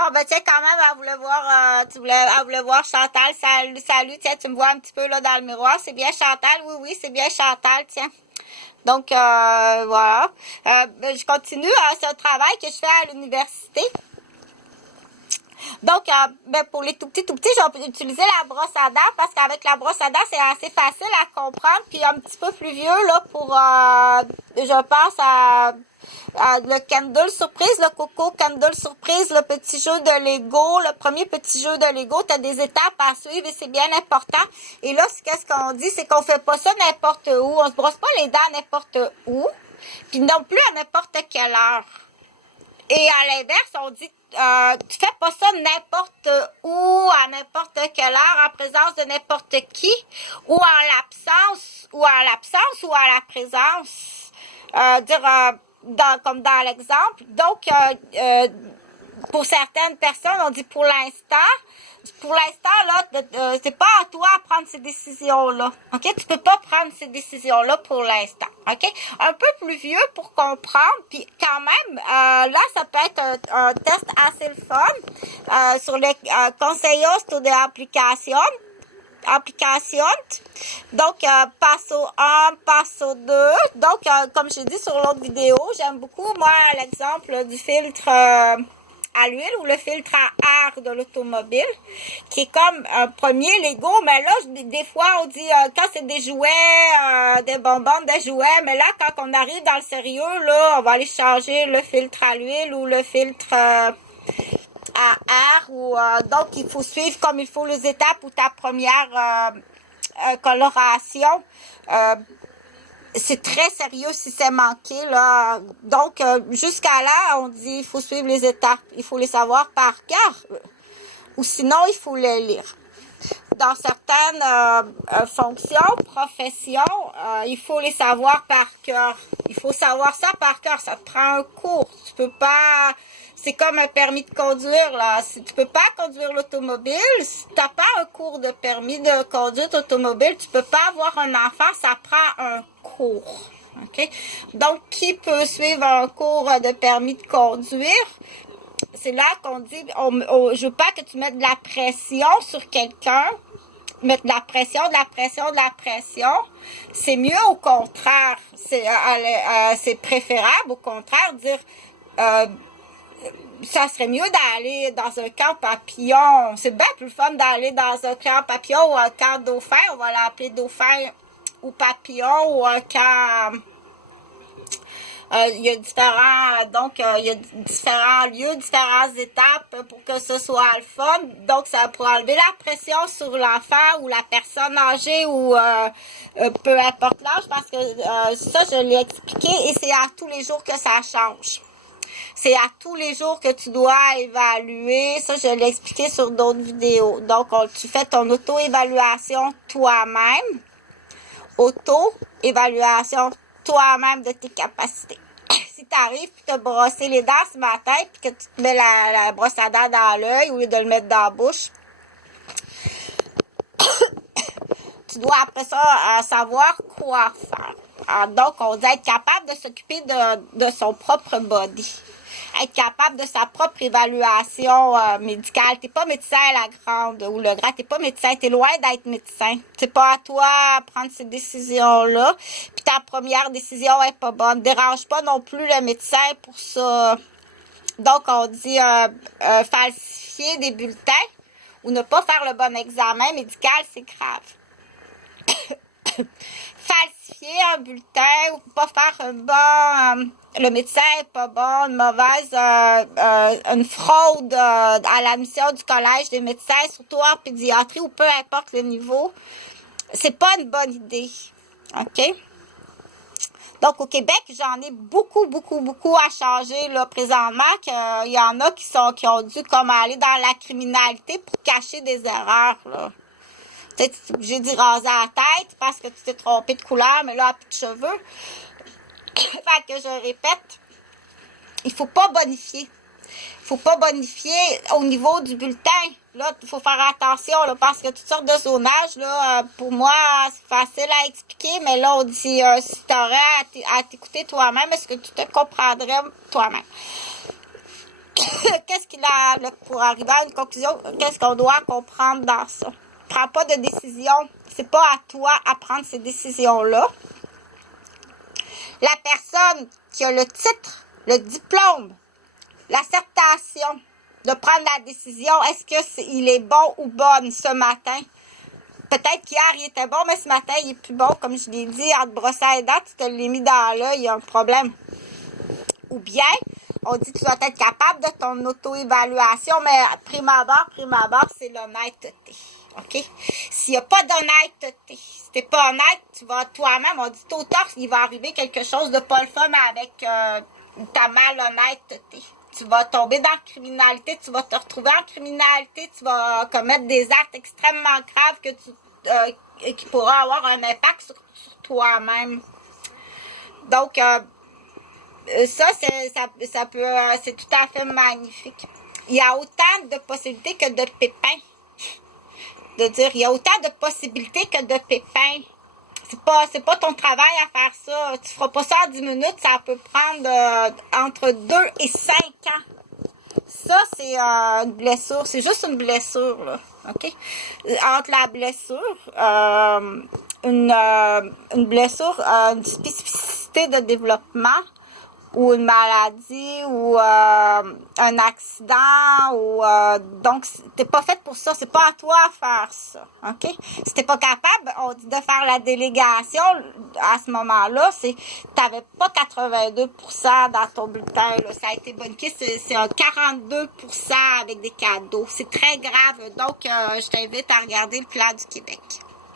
Ah, ben, tiens, quand même, elle voulait voir Chantal. Salut, salut, tiens, tu me vois un petit peu, là, dans le miroir. C'est bien Chantal? Oui, oui, c'est bien Chantal, tiens. Donc, voilà. Ben, je continue. C'est un travail que je fais à l'université. Donc, ben, pour les tout petits, j'ai utilisé la brosse à dents parce qu'avec la brosse à dents, c'est assez facile à comprendre. Puis, un petit peu plus vieux, là, pour, je pense à le Candle Surprise, le Coco Candle Surprise, le petit jeu de Lego, le premier petit jeu de Lego. Tu as des étapes à suivre et c'est bien important. Et là, qu'est-ce qu'on dit? C'est qu'on fait pas ça n'importe où. On se brosse pas les dents n'importe où. Puis non plus à n'importe quelle heure. Et à l'inverse, on dit, tu fais pas ça n'importe où, à n'importe quelle heure, en présence de n'importe qui, ou en l'absence, ou à la présence. Comme dans l'exemple. Donc, pour certaines personnes, on dit pour l'instant. Pour l'instant, là, c'est pas à toi à prendre ces décisions-là. OK? Tu peux pas prendre ces décisions-là pour l'instant. OK? Un peu plus vieux pour comprendre. Puis quand même, là, ça peut être un test assez le fun sur les consejos de application. Donc, passo 1, passo 2. Donc, comme je dis sur l'autre vidéo, j'aime beaucoup, moi, l'exemple du filtre à l'huile ou le filtre à air de l'automobile, qui est comme un premier Lego, mais là, des fois, on dit, quand c'est des jouets, des bonbons, des jouets, mais là, quand on arrive dans le sérieux, là, on va aller changer le filtre à l'huile ou le filtre à air, ou donc il faut suivre comme il faut les étapes ou ta première coloration. C'est très sérieux si c'est manqué, là. Donc, jusqu'à là, on dit il faut suivre les étapes. Il faut les savoir par cœur. Ou sinon, il faut les lire. Dans certaines fonctions, professions, il faut les savoir par cœur. Il faut savoir ça par cœur. Ça te prend un cours. Tu peux pas... C'est comme un permis de conduire, là. Si tu peux pas conduire l'automobile, si tu n'as pas un cours de permis de conduite automobile, tu peux pas avoir un enfant, ça prend un cours. OK? Donc, qui peut suivre un cours de permis de conduire? C'est là qu'on dit, je veux pas que tu mettes de la pression sur quelqu'un, mettre de la pression. C'est mieux au contraire. C'est préférable au contraire dire... ça serait mieux d'aller dans un camp papillon. C'est bien plus fun d'aller dans un camp papillon ou un camp dauphin. On va l'appeler dauphin ou papillon ou un camp... il y a différents lieux, différentes étapes pour que ce soit le fun. Donc, ça pour enlever la pression sur l'enfant ou la personne âgée ou peu importe l'âge, parce que ça, je l'ai expliqué et c'est à tous les jours que ça change. C'est à tous les jours que tu dois évaluer. Ça, je l'ai expliqué sur d'autres vidéos. Donc, tu fais ton auto-évaluation toi-même. Auto-évaluation toi-même de tes capacités. Si tu arrives et te brosser les dents ce matin puis que tu te mets la brosse à dents dans l'œil au lieu de le mettre dans la bouche, tu dois après ça savoir quoi faire. Donc, on dit être capable de s'occuper de son propre body. Être capable de sa propre évaluation médicale. T'es pas médecin à la grande ou le grand, t'es pas médecin, t'es loin d'être médecin. C'est pas à toi à prendre ces décisions-là. Puis ta première décision est pas bonne. Dérange pas non plus le médecin pour ça. Donc, on dit falsifier des bulletins ou ne pas faire le bon examen médical, c'est grave. Falsifier un bulletin ou pas faire un bon... le médecin est pas bon, une mauvaise... une fraude à l'admission du collège des médecins, surtout en pédiatrie ou peu importe le niveau. C'est pas une bonne idée. OK? Donc, au Québec, j'en ai beaucoup à changer, là, présentement, qu'il y en a qui ont dû comme aller dans la criminalité pour cacher des erreurs, là. Tu es obligé d'y raser la tête parce que tu t'es trompé de couleur, mais là, plus de cheveux. Fait que je répète, il faut pas bonifier. Il faut pas bonifier au niveau du bulletin. Là, il faut faire attention, là, parce que toutes sortes de zonages, là, pour moi, c'est facile à expliquer, mais là, on dit, si tu aurais à t'écouter toi-même, est-ce que tu te comprendrais toi-même? Qu'est-ce qui pris pour arriver à une conclusion, qu'est-ce qu'on doit comprendre dans ça? Prends pas de décision. C'est pas à toi à prendre ces décisions-là. La personne qui a le titre, le diplôme, l'acceptation de prendre la décision, est-ce qu'il est bon ou bonne ce matin? Peut-être qu'hier, il était bon, mais ce matin, il est plus bon. Comme je l'ai dit, en te brossant les dents, tu te l'as mis dans l'œil, il y a un problème. Ou bien, on dit que tu dois être capable de ton auto-évaluation, mais prime abord, c'est l'honnêteté. OK? S'il n'y a pas d'honnêteté, si tu n'es pas honnête, tu vas toi-même, on dit tôt ou tard, il va arriver quelque chose de pas le fun avec ta malhonnêteté. Tu vas tomber dans la criminalité, tu vas te retrouver en criminalité, tu vas commettre des actes extrêmement graves qui pourront avoir un impact sur toi-même. Donc, c'est tout à fait magnifique. Il y a autant de possibilités que de pépins. Il y a autant de possibilités que de pépins. C'est pas ton travail à faire ça. Tu feras pas ça en 10 minutes, ça peut prendre entre 2 et 5 ans. Ça, c'est une blessure. C'est juste une blessure, là. OK? Entre la blessure, une blessure, une spécificité de développement, ou une maladie, ou un accident, ou donc t'es pas faite pour ça, c'est pas à toi à faire ça, OK? Si t'es pas capable, on dit de faire la délégation, à ce moment-là, t'avais pas 82% dans ton bulletin, là, ça a été banqué, c'est un 42% avec des cadeaux, c'est très grave, donc je t'invite à regarder le plan du Québec.